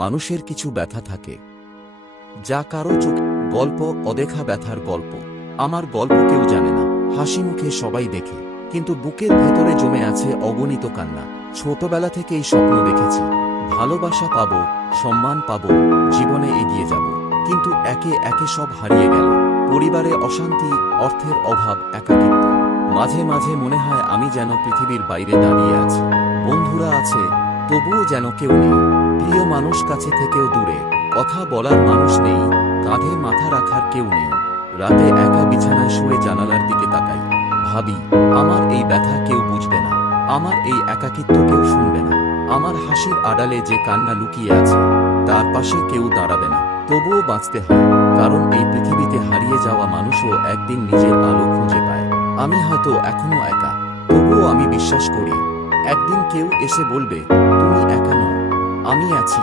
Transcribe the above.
মানুষের কিছু ব্যথা থাকে, যা কারো চোখ। গল্প, অদেখা ব্যথার গল্প। আমার গল্প কেউ জানে না, হাসি মুখে সবাই দেখে, কিন্তু বুকের ভেতরে জমে আছে অগণিত কান্না। ছোটবেলা থেকেই স্বপ্ন দেখেছি, ভালোবাসা পাবো, সম্মান পাবো, জীবনে এগিয়ে যাব। কিন্তু একে একে সব হারিয়ে গেল। পরিবারে অশান্তি, অর্থের অভাব, একাকিত্ব। মাঝে মাঝে মনে হয় আমি যেন পৃথিবীর বাইরে দাঁড়িয়ে আছি। বন্ধুরা আছে, তবুও যেন কেউ নেই। প্রিয় মানুষ কাছে থেকেও দূরে। কথা বলার মানুষ নেই, কাঁধে মাথা রাখার কেউ নেই। রাতে একা বিছানায় শুয়ে জানালার দিকে তাকাই, ভাবি আমার এই ব্যথা কেউ বুঝবে না, আমার এই একাকিত্ব কেউ শুনবে না। আমার হাসির আড়ালে যে কান্না লুকিয়ে আছে, তার পাশে কেউ দাঁড়াবে না। তবুও বাঁচতে হয়, কারণ এই পৃথিবীতে হারিয়ে যাওয়া মানুষও একদিন নিজের আলো খুঁজে পায়। আমি হয়তো এখনো একা, তবুও আমি বিশ্বাস করি একদিন কেউ এসে বলবে, তুমি একা নও, আমি আছি।